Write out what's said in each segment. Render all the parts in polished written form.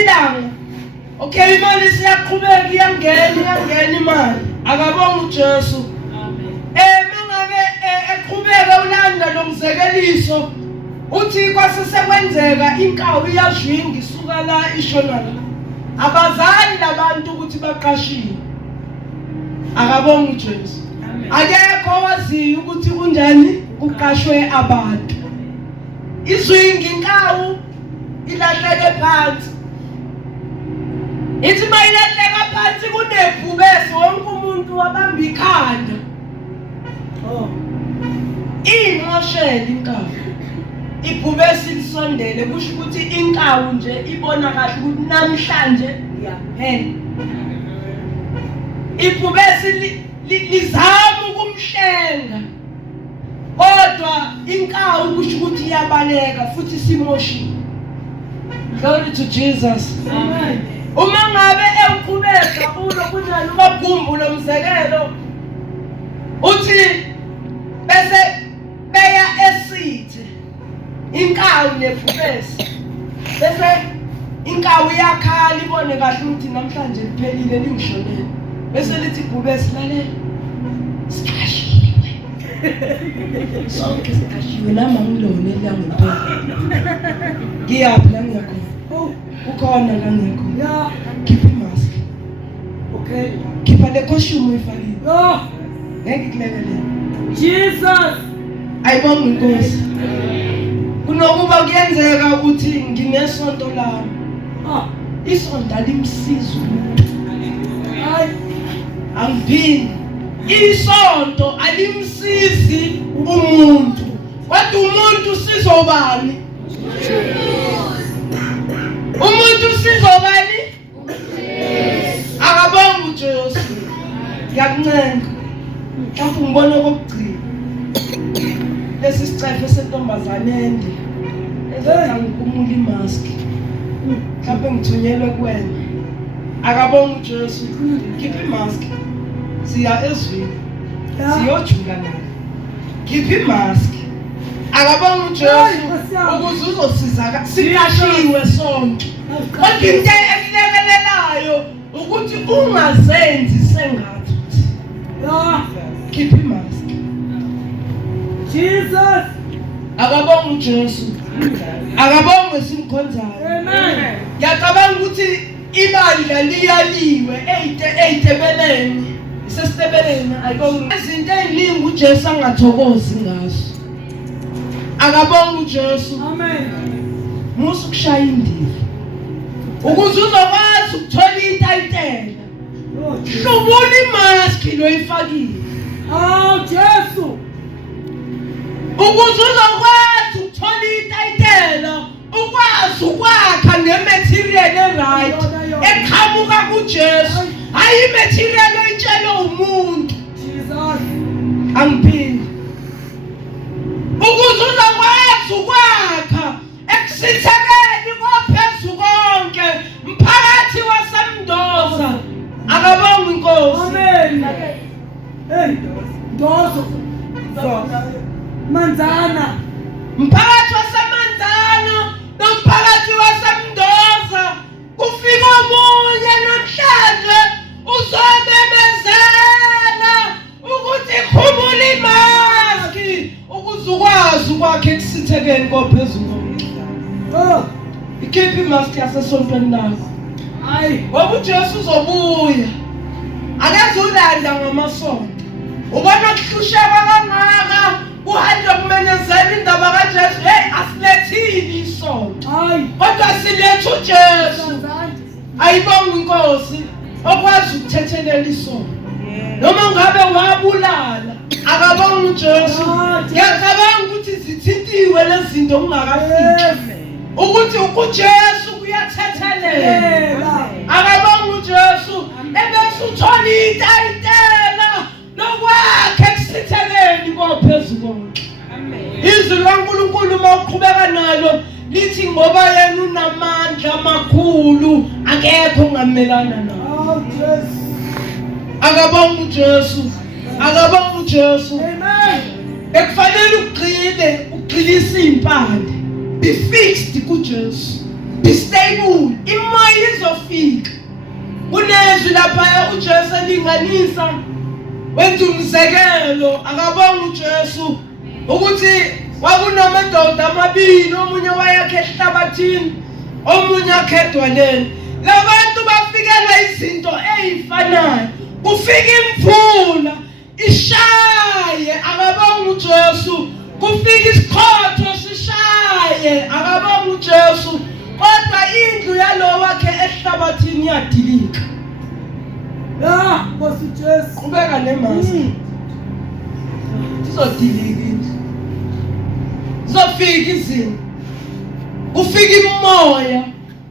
ilanga okay imali siyaqhubeka iyangena imali akabonga uJesu mangabe eqhubeka ulanda lo mzekeliso uthi kwase sekwenzeka inkawu iyajwinga isuka la ishona la abazali labantu ukuthi baqashiwe akabonga uJesu akekho owaziyo ukuthi kunjani kuqashwe abantu izwingi inkawu ilahleke phansi ithi mayilahleka phansi kunebhubesi wonke umuntu wabamba ikhanda imoshela inkawu ibhubesi lisondele kusho ukuthi inkawu nje ibona kahle ukuthi namhlanje iyaphela ibhubesi lizama ukumhlenga kodwa inkawu kusho ukuthi iyabaleka futhi simoshiwe. Glory to Jesus. Amen. Uma ngabe eqhubeka ulo kunjani ubagumbu lomzekelo uthi bese beya esithe inkawu nebhubesi bese inkawu yakhala ibone kahle ukuthi namhlanje liphelile lingishonele bese lithi ibhubesi lalela sikashiwe sonke sikashiwe nama ngilone la ngempela ngiyaphi la ngiyakhona ukhona la ngiyakhona ya khipha imask okay khipha le costume uyifakile ngeke kulekelele Jesus ayibonga inkosi kunokuba kuyenzeka ukuthi nginesonto lami isonto alimsiza umuntu hayi angibini isonto alimsizi umuntu kodwa umuntu sizobani umuntu sizobani akabonga uJesu ngiyakuncenga mhlawumbe ngibona okugcina lesi sicefe sentombazanende ezenza ngikumula imask mhlawumbe ngithunyelwe kuwena akabonga uJesu khipha imask siya ezweni siyojula naye khipha imask akabonga uJesu ukuze uzosizaka sikashiwe sonke kodwa into ekulekelelayo ukuthi ungazenzi sengathi khipha imask Jesus akabonga uJesu akabonga simkhonzayo amen ngiyacabanga ukuthi ibandla liyaliwe eyitebeleni sesitebeleni ayibonga izinto eziningi uJesu angathokozi ngazo akabonga uJesu amen musu kushaya indiva ukuze uzokwazi ukuthola itayitela hlubula imask loyifakile Jesu ukuze uzokwazi ukuthola itayitela ukwazi ukwakha ngematerial eright eqhamuka kuJesu hayi imaterial oyitshela umuntu Jesus angiphinde ukuze uzokwazi ukwakha ekusithekeni kophezulu konke mphakathi waseMndoza akabonga inkosi amen hey Ndozo Manzana mphakathi waseManzana nomphakathi waseMndoza kufika omunye namhlanje uzomemezela ukuthi khumula imaski ukuze ukwazi ukwakhe ekusithekeni kophezulu ikhipha imaski yasesontweni lakho hayi ngoba uJesu uzobuya akaze ulanda ngamasonto ubona kuhlusheka kangaka kuhanje kumenezela indaba kaJesu hey asilethini isonto hayi kodwa silethe uJesu ayibonga inkosi okwazi ukuthethelela isonto noma ngabe wabulala akabonga uJesu ngiyacabanga ukuthi zithintiwe lezi zinto ungakafiki ukuthi uJesu kuyathethelela akabonga uJesu ebese uthola itayitela nokwakhe ekusithekeni kophezulu konke amen izwi laNkulunkulu mawuqhubeka nalo lithi ngoba yena unamandla amakhulu akekho ongamelana naye Jesu akabonga uJesu akabonga uJesu amen ekufanele ugqilise impande be fixed kuJesu be stable, imoya izofika. Kunezwi lapha uJesu elinganisa wenza umzekelo akabonga uJesu ukuthi kwakunamadoda amabili, omunye wayakhe ehlabathini, omunye akhedwa leni. Labantu bafikelwa izinto ezifanayo, kufika imvula ishaye akabonga uJesu, kufika isikhotho sishaye akabonga uJesu, kodwa indlu yalowo wakhe ehlabathini yadilika. Nkosi Jesu. Ubeka nemaski. Sizodilika indlu. Zofika izimo. Kufika imoya,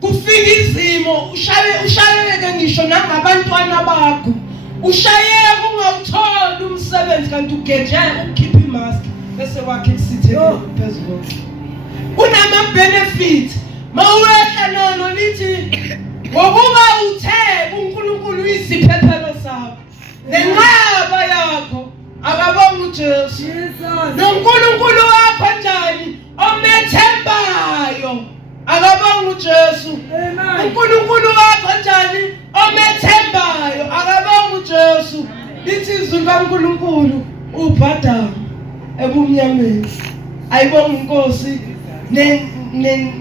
kufika izimo, ushayeke ngisho nangabantwana bakho. Ushayeke ungawutholi umsebenzi kanti ugeje ukukhipha imaski bese wakhe kusithe phezulu. Kunama benefits. Mawuwehla nono lithi ngokuba uthe uNkulunkulu uyisiphephelo sakho nenqaba yakho akabonga uJesu. NoNkulunkulu wakho njani omethembayo akabonga uJesu. uNkulunkulu wakho njani omethembayo akabonga uJesu. Lithi izwi kaNkulunkulu ubhadama ebumnyameni ayibonga inkosi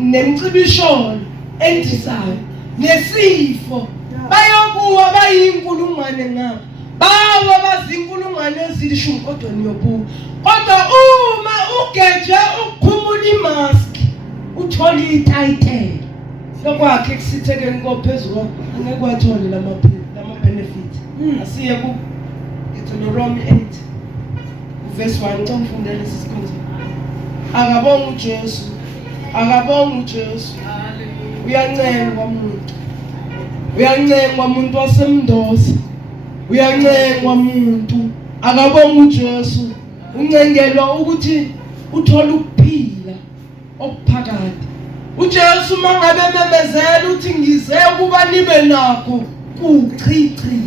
nemcibisholo endisayo nesifo bayobuwa bayinkulungwane ngabo bawa bazinkulungwane ezilishumi kodwa niyobuwa. Kodwa uma ugeje ukukhumula imask uthola ititle lokwakhe kusithekeni kophezulu angeke wathole lama benefits. Asiye ku Deuteronomy 8 verse 1 ngifundele isikhonzo. Akabonga uJesu, akabonga uJesu. Uyancengwa umuntu, uyancengwa umuntu wasemndoza, uyancengwa umuntu akabonga uJesu. Uncengelwa ukuthi uthole ukuphila okuphakade. uJesu mangabe memezela uthi ngize ukuba nibe nakho kuchichi,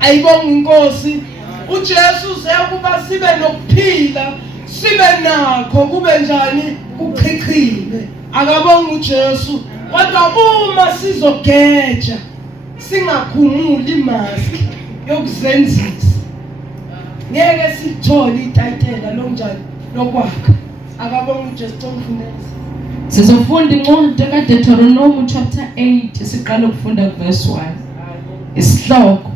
ayibonga inkosi. uJesu uze ukuba sibe nokuphila, sibe nakho kube njani kuchichile, akabonga uJesu. Kodwa uma sizogeja singakhumuli imaski yokuzenzisa ngeke sithole ititle lonjani lokwakha, akabonga uJesu. Ngifundisa sizofunda incwadi kaDeuteronomy chapter 8 siqala ukufunda verse 1. Isihloko: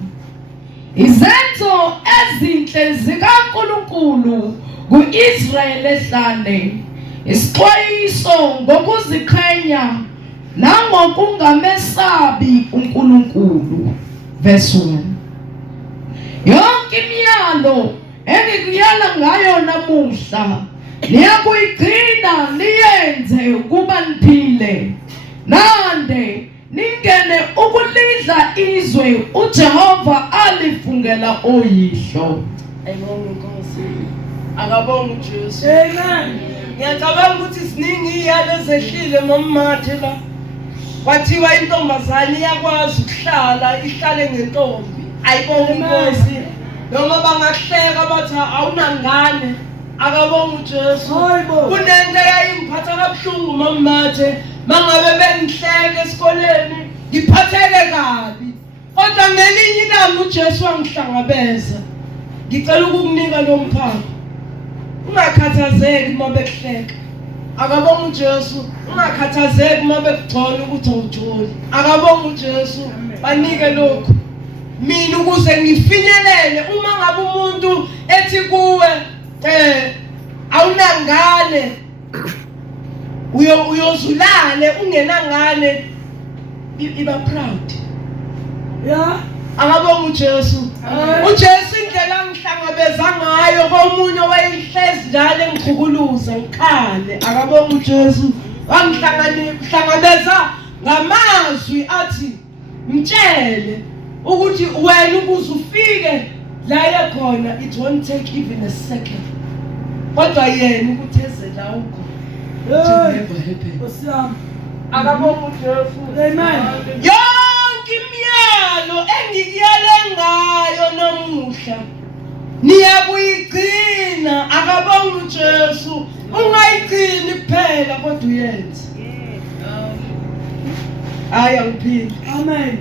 izenzo ezinhle zikaNkulunkulu kuIsrayeli ehlane, isixwayiso ngokuziqhenya nangokungamesabi uNkulunkulu. Verse 1. Yonke imiyalo engikuyala ngayo namuhla niyakuyigcina niyenze ukuba niphile, nande ningene ukulidla izwe uJehova alifungela oyihlo. ayibonga inkosi, akabonga uJesu. Amen. Ngiyacabanga ukuthi siningi iyalo ezehlile nommathe la. Kwathiwa intombazane iyakwazi ukuhlala ihlale ngentombi. Ayibonga inkosi. Noma bangahleka bathi awunangane, akabonga uJesu. Kunento eyayingiphatha kabuhlungu mammathe, mangabe bengihleke esikoleni ngiphatheke kabi, kodwa ngelinye ilanga uJesu wangihlangabeza. Ngicela ukukunika lo mphako, ungakhathazeki uma bekuhleka, akabonga uJesu. Ungakhathazeki uma bekugcola ukuthi awujoli, akabonga uJesu. Banike lokhu mina ukuze ngifinyelele. Uma ngabe umuntu ethi kuwe awunangane, uyozulale ungenangane, iba proud. Akabonga uJesu. uJesu indlela angihlangabeza ngayo komunye wayehlezi njalo engikhukuluza ngikhale, akabonga uJesu. Wangihlangabeza ngamazwi athi mtshele ukuthi wena ukuze ufike la yakhona it won't take even a second, kodwa yena ukutheze la ukhona never happen. Akabonga uJesu. Amen. Yonke imiyalo engikuyale ngayo namuhla niyakuyigcina, akabonga uJesu. Ungayigcini kuphela kodwa uyenze. hayi angiphinde. Amen.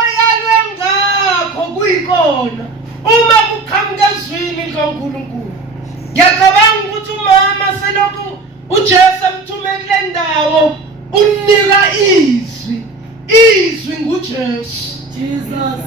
Oyalwe ngakho kuyikona uma kuqhamuka ezwini likaNkulunkulu. Ngiyacabanga ukuthi umama selokhu uJesu emthume kule ndawo unika izwi nguJesu. Jesus.